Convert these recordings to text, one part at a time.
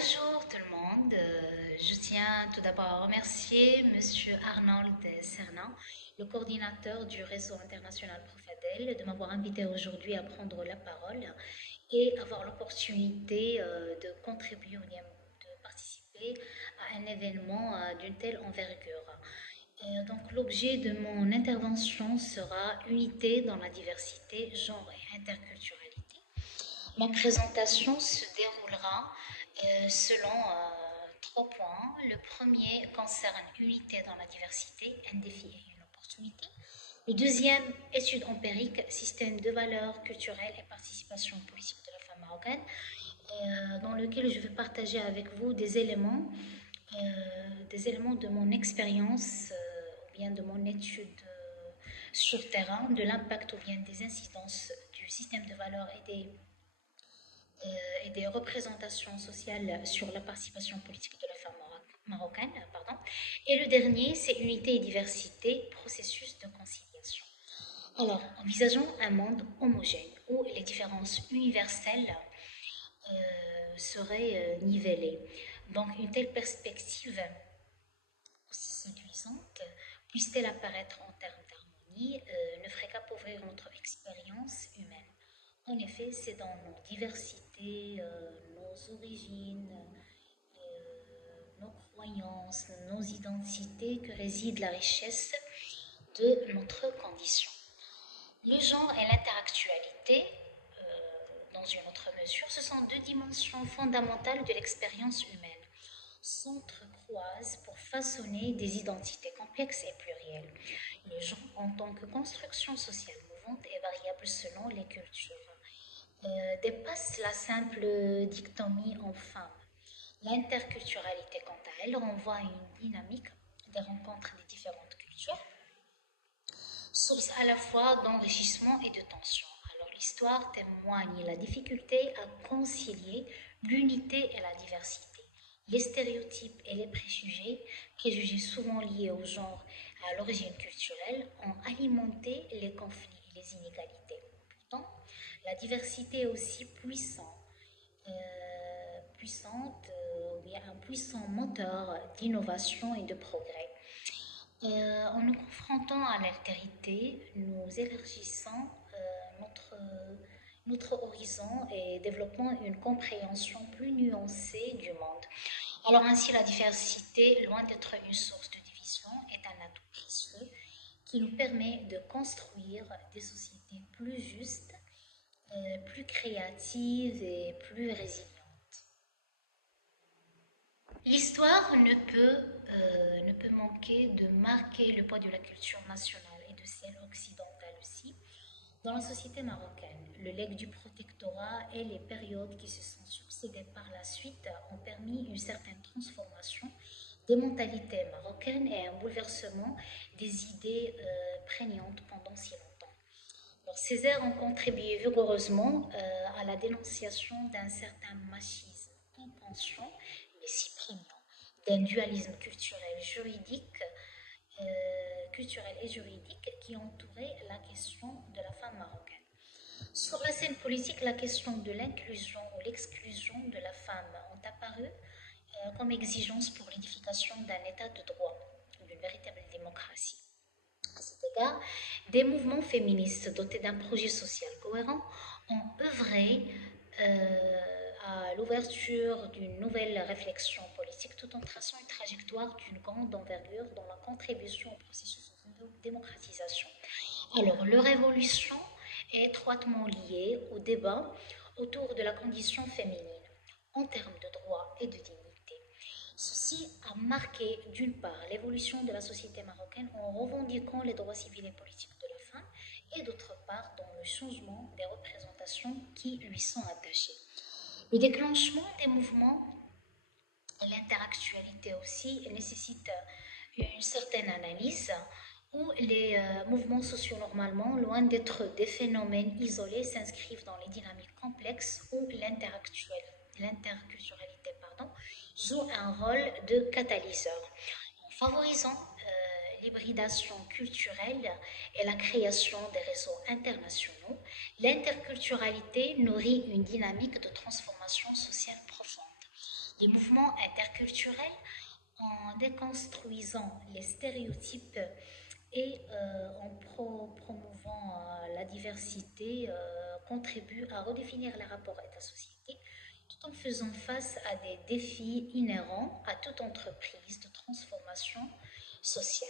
Bonjour tout le monde. Je tiens tout d'abord à remercier Monsieur Arnold Cernan, le coordinateur du réseau international Profadel, de m'avoir invité aujourd'hui à prendre la parole et avoir l'opportunité de contribuer ou bien de participer à un événement d'une telle envergure. Donc l'objet de mon intervention sera unité dans la diversité, genre et interculturalité. Ma présentation se déroulera selon trois points. Le premier concerne unité dans la diversité, un défi et une opportunité. Le deuxième, étude empirique, système de valeurs culturelles et participation politique de la femme marocaine, dans lequel je vais partager avec vous des éléments de mon expérience ou bien de mon étude sur terrain, de l'impact ou bien des incidences du système de valeurs et des représentations sociales sur la participation politique de la femme marocaine. Pardon. Et le dernier, c'est unité et diversité, processus de conciliation. Alors, envisageons un monde homogène où les différences universelles seraient nivellées. Donc, une telle perspective, aussi séduisante, puisse-t-elle apparaître en termes d'harmonie, ne ferait qu'appauvrir notre expérience humaine. En effet, c'est dans nos diversités, nos origines, nos croyances, nos identités que réside la richesse de notre condition. Le genre et l'interactualité, dans une autre mesure, ce sont deux dimensions fondamentales de l'expérience humaine. S'entrecroisent pour façonner des identités complexes et plurielles. Le genre, en tant que construction sociale mouvante, est variable selon les cultures. Dépasse la simple dichotomie homme-femme. L'interculturalité, quant à elle, renvoie à une dynamique des rencontres des différentes cultures, source à la fois d'enrichissement et de tension. Alors l'histoire témoigne la difficulté à concilier l'unité et la diversité. Les stéréotypes et les préjugés souvent liés au genre et à l'origine culturelle, ont alimenté les conflits et les inégalités. Pourtant, la diversité est aussi un puissant moteur d'innovation et de progrès. En nous confrontant à l'altérité, nous élargissons notre horizon et développons une compréhension plus nuancée du monde. Alors ainsi, la diversité, loin d'être une source de division, est un atout précieux qui nous permet de construire des sociétés plus justes, plus créatives et plus résilientes. L'histoire ne peut manquer de marquer le poids de la culture nationale et de celle occidentale aussi dans la société marocaine. Le legs du protectorat et les périodes qui se sont succédées par la suite ont permis une certaine transformation des mentalités marocaines et un bouleversement des idées prégnantes pendant si longtemps. Alors, ces ères ont contribué vigoureusement à la dénonciation d'un certain machisme inconscient, mais si prégnant, d'un dualisme culturel et juridique qui entourait la question de la femme marocaine. Sur la scène politique, la question de l'inclusion ou l'exclusion de la femme ont apparu comme exigence pour l'édification d'un état de droit, d'une véritable démocratie. À cet égard, des mouvements féministes dotés d'un projet social cohérent ont œuvré à l'ouverture d'une nouvelle réflexion politique tout en traçant une trajectoire d'une grande envergure dans la contribution au processus de démocratisation. Alors, leur évolution est étroitement liée au débat autour de la condition féminine en termes de droits et de dignité. Ceci a marqué d'une part l'évolution de la société marocaine en revendiquant les droits civils et politiques de la femme et d'autre part dans le changement des représentations qui lui sont attachées. Le déclenchement des mouvements et l'interactualité aussi nécessite une certaine analyse où les mouvements sociaux normalement, loin d'être des phénomènes isolés, s'inscrivent dans les dynamiques complexes où l'interculturalité joue un rôle de catalyseur. En favorisant l'hybridation culturelle et la création des réseaux internationaux, l'interculturalité nourrit une dynamique de transformation sociale profonde. les mouvements interculturels en déconstruisant les stéréotypes et en promouvant la diversité, contribuent à redéfinir les rapports État-société tout en faisant face à des défis inhérents à toute entreprise de transformation sociale.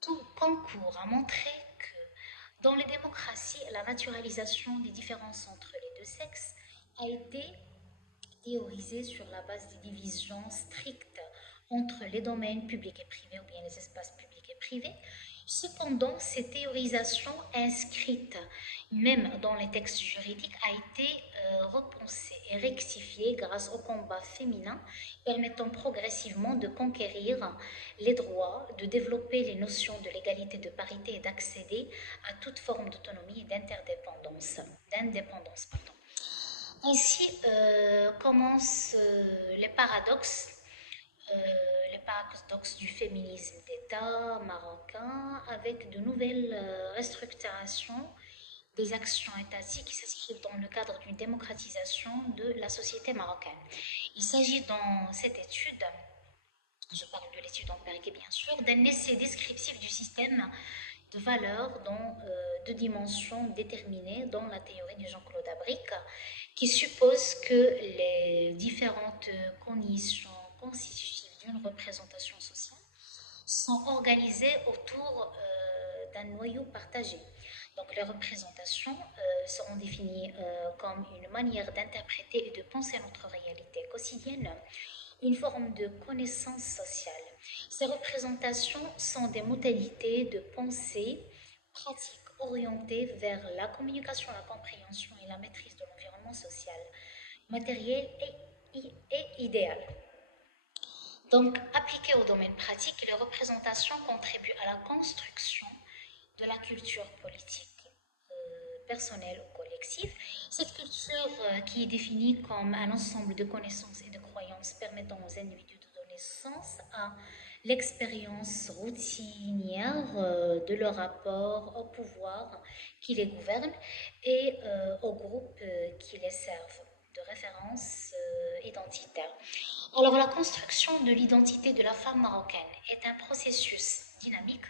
Tout concourt à montrer que dans les démocraties, la naturalisation des différences entre les deux sexes a été théorisée sur la base des divisions strictes entre les domaines publics et privés ou bien les espaces publics et privés. Cependant, cette théorisation inscrite même dans les textes juridiques a été repensée et rectifiée grâce au combat féminin permettant progressivement de conquérir les droits, de développer les notions de l'égalité, de parité et d'accéder à toute forme d'autonomie et d'indépendance. Ainsi commencent les paradoxes du féminisme d'État marocain avec de nouvelles restructurations des actions étatiques qui s'inscrivent dans le cadre d'une démocratisation de la société marocaine. Il s'agit dans cette étude, je parle de l'étude empirique bien sûr, d'un essai descriptif du système de valeurs dans deux dimensions déterminées dans la théorie de Jean-Claude Abric, qui suppose que les différentes conditions constitutives d'une représentation sociale sont organisées autour d'un noyau partagé. Donc les représentations seront définies comme une manière d'interpréter et de penser notre réalité quotidienne, une forme de connaissance sociale. Ces représentations sont des modalités de pensée pratiques orientées vers la communication, la compréhension et la maîtrise de l'environnement social, matériel et idéal. Donc, appliquées au domaine pratique, les représentations contribuent à la construction de la culture politique personnelle ou collective. Cette culture qui est définie comme un ensemble de connaissances et de croyances permettant aux individus de donner sens à l'expérience routinière de leur rapport au pouvoir qui les gouverne et aux groupes qui les servent de référence identitaire. Alors la construction de l'identité de la femme marocaine est un processus dynamique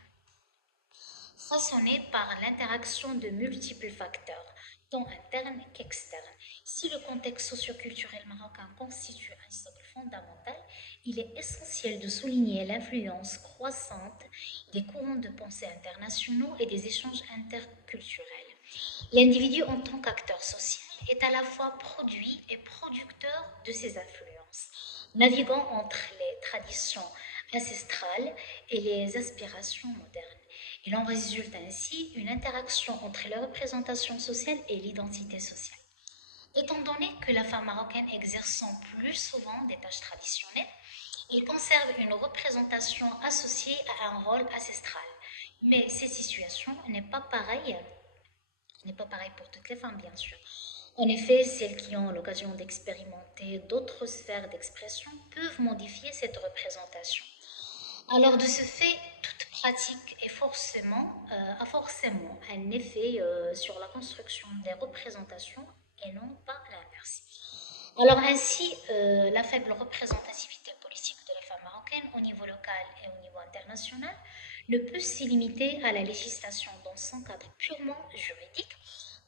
façonné par l'interaction de multiples facteurs, tant internes qu'externes. Si le contexte socioculturel marocain constitue un socle fondamental, il est essentiel de souligner l'influence croissante des courants de pensée internationaux et des échanges interculturels. L'individu en tant qu'acteur social est à la fois produit et producteur de ces influences, naviguant entre les traditions ancestrales et les aspirations modernes. Il en résulte ainsi une interaction entre les représentations sociales et l'identité sociale. Étant donné que la femme marocaine exerçant plus souvent des tâches traditionnelles, elle conserve une représentation associée à un rôle ancestral. Mais cette situation n'est pas pareille pour toutes les femmes, bien sûr. En effet, celles qui ont l'occasion d'expérimenter d'autres sphères d'expression peuvent modifier cette représentation. Alors, de ce fait, toute pratique a forcément un effet sur la construction des représentations et non pas l'inverse. Alors ainsi, la faible représentativité politique de la femme marocaine au niveau local et au niveau international ne peut s'y limiter à la législation dans son cadre purement juridique,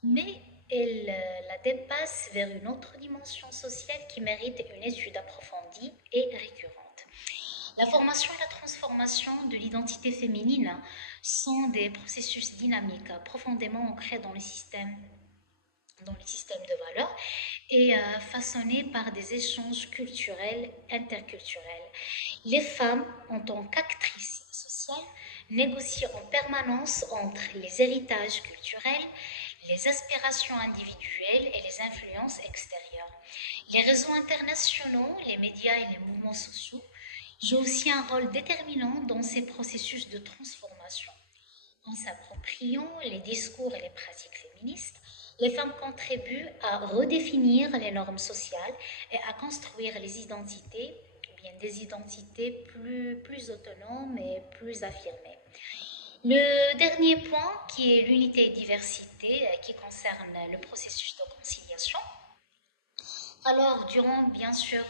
mais elle la dépasse vers une autre dimension sociale qui mérite une étude approfondie et récurrente. La formation et la transformation de l'identité féminine sont des processus dynamiques profondément ancrés dans les systèmes de valeurs et façonnés par des échanges culturels, interculturels. Les femmes, en tant qu'actrices sociales, négocient en permanence entre les héritages culturels, les aspirations individuelles et les influences extérieures. Les réseaux internationaux, les médias et les mouvements sociaux jouent aussi un rôle déterminant dans ces processus de transformation. En s'appropriant les discours et les pratiques féministes, les femmes contribuent à redéfinir les normes sociales et à construire les identités, ou bien des identités plus autonomes et plus affirmées. Le dernier point, qui est l'unité et diversité, qui concerne le processus de conciliation, Alors, durant bien sûr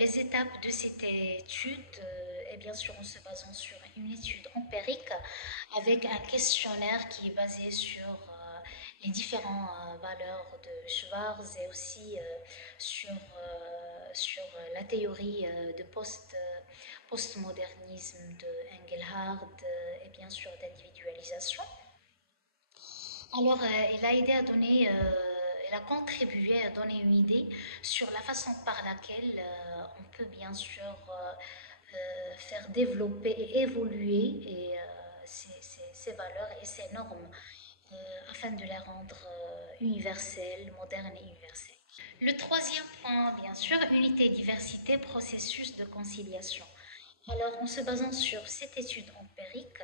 les étapes de cette étude, et bien sûr en se basant sur une étude empirique avec un questionnaire qui est basé sur les différentes valeurs de Schwarz et aussi sur la théorie de postmodernisme de Engelhard et bien sûr d'individualisation. Alors, elle a aidé à donner, elle a contribué à donner une idée sur la façon par laquelle on peut bien sûr faire développer et évoluer ces valeurs et ces normes afin de les rendre universelles, modernes et universelles. Le troisième point, bien sûr, unité, diversité, processus de conciliation. Alors, en se basant sur cette étude empirique,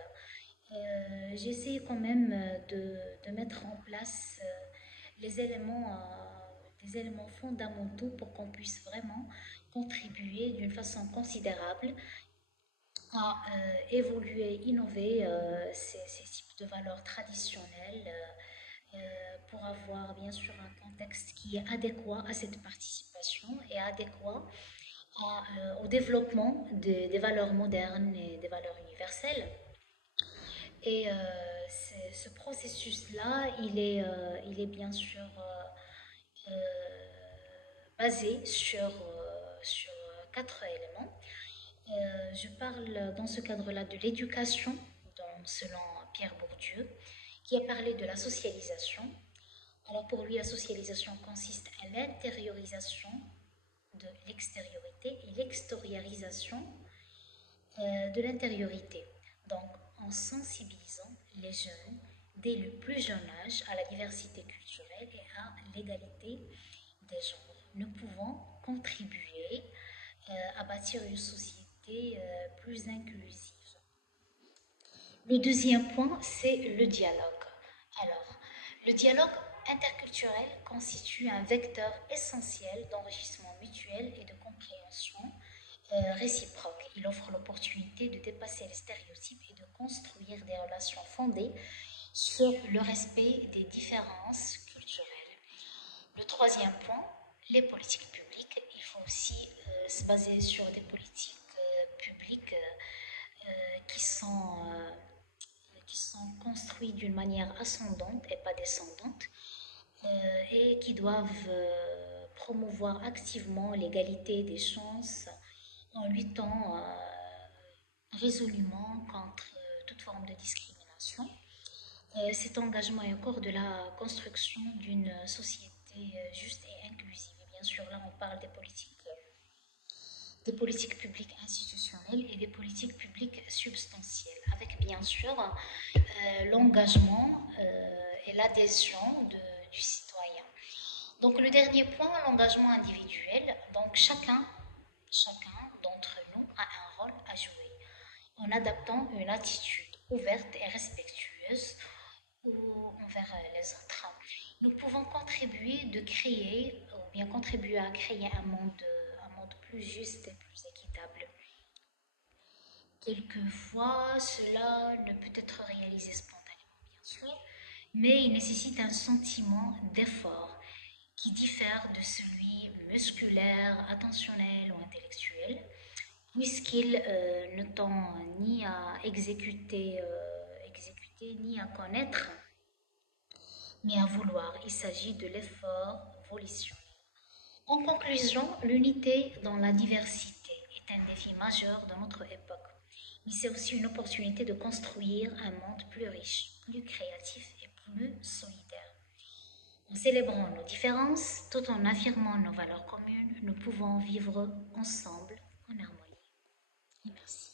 j'ai essayé quand même de mettre en place des éléments fondamentaux pour qu'on puisse vraiment contribuer d'une façon considérable à évoluer, innover ces types de valeurs traditionnelles pour avoir bien sûr un contexte qui est adéquat à cette participation et adéquat au développement des valeurs modernes et des valeurs universelles. Et ce processus-là, il est bien sûr basé sur quatre éléments. Je parle dans ce cadre-là de l'éducation, selon Pierre Bourdieu, qui a parlé de la socialisation. Alors pour lui, la socialisation consiste à l'intériorisation de l'extériorité et l'extériorisation de l'intériorité. Donc, en sensibilisant les jeunes dès le plus jeune âge à la diversité culturelle et à l'égalité des genres, nous pouvons contribuer à bâtir une société plus inclusive. Le deuxième point, c'est le dialogue. Alors, le dialogue interculturel constitue un vecteur essentiel d'enrichissement mutuel et de compréhension réciproque. Il offre l'opportunité de dépasser les stéréotypes et de construire des relations fondées sur le respect des différences culturelles. Le troisième point, les politiques publiques. Il faut aussi se baser sur des politiques publiques qui sont construites d'une manière ascendante et pas descendante et qui doivent promouvoir activement l'égalité des chances en luttant résolument contre toute forme de discrimination. Cet engagement est au corps de la construction d'une société juste et inclusive. Et bien sûr, là, on parle des politiques publiques institutionnelles et des politiques publiques substantielles, avec bien sûr l'engagement et l'adhésion du citoyen. Donc le dernier point, l'engagement individuel. Donc chacun d'entre nous a un rôle à jouer en adaptant une attitude ouverte et respectueuse envers les autres. Nous pouvons contribuer à créer un monde plus juste et plus équitable. Quelquefois, cela ne peut être réalisé spontanément, bien sûr, mais il nécessite un sentiment d'effort qui diffère de celui musculaire, attentionnel ou intellectuel, puisqu'il ne tend ni à exécuter ni à connaître, mais à vouloir. Il s'agit de l'effort volitionnel. En conclusion, l'unité dans la diversité est un défi majeur de notre époque, mais c'est aussi une opportunité de construire un monde plus riche, plus créatif et plus solidaire. En célébrant nos différences, tout en affirmant nos valeurs communes, nous pouvons vivre ensemble en harmonie. Et merci.